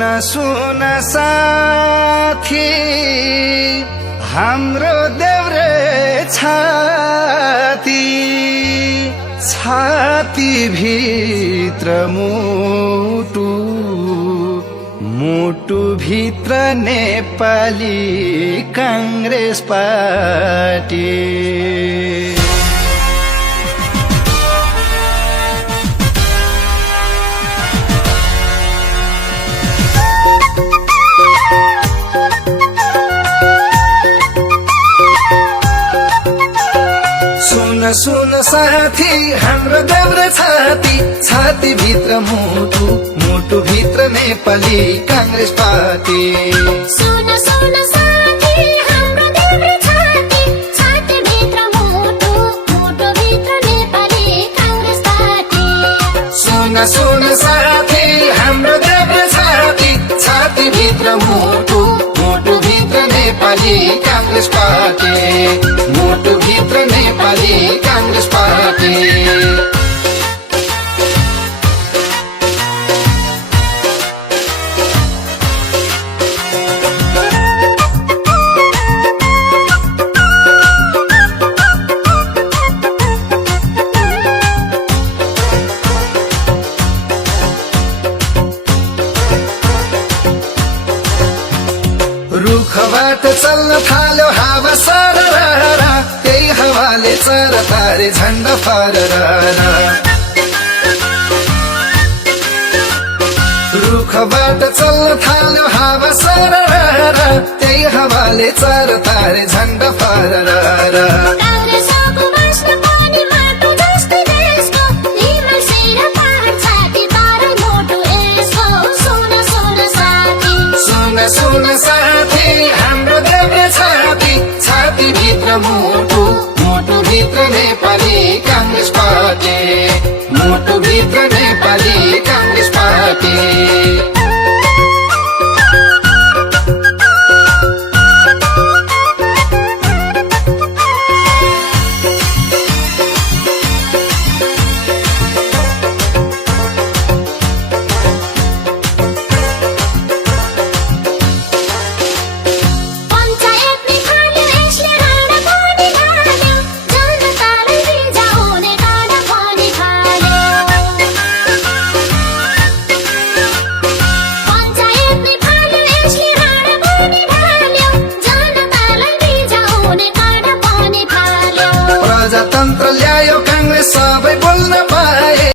सुन साथी हाम्रो देउरे छाती छाती भित्र मुटु मुटु भित्र नेपाली कांग्रेस पार्टी सुन साथी हाम्रो देउरे छाती छाती भित्र मुटु मुटु भित्र नेपाली कांग्रेस पार्टी सुन साथी हाम्रो देउरे छाती छाती भित्र मुटु मुटु भित्र नेपाली कांग्रेस पार्टी सुन साथी हाम्रो देउरे छाती छाती भित्र मुटु मुटु भित्र नेपाली कांग्रेस पार्टी मुटु भित्र नेपाली कांग्रेस पार्टी रुखबाट चल्न थाल्यो हावा सररा त्यही हावाले चर तारे झण्डा फररा रुखबाट चल्न थाल्यो हावा सररा त्यही हावाले चर तारे झण्डा फररा कांग्रेसको बस्न पनि माटो जस्तै देशको तिम्रो शिर पहाड छाती तारै मोटो यसको सुन साथी सुन साथी हाम्रो देउरे छाती छाती भित्र मुटु मुटु भित्र नेपाली कांग्रेस पार्टी मुटु भित्र नेपाली कांग्रेस पार्टी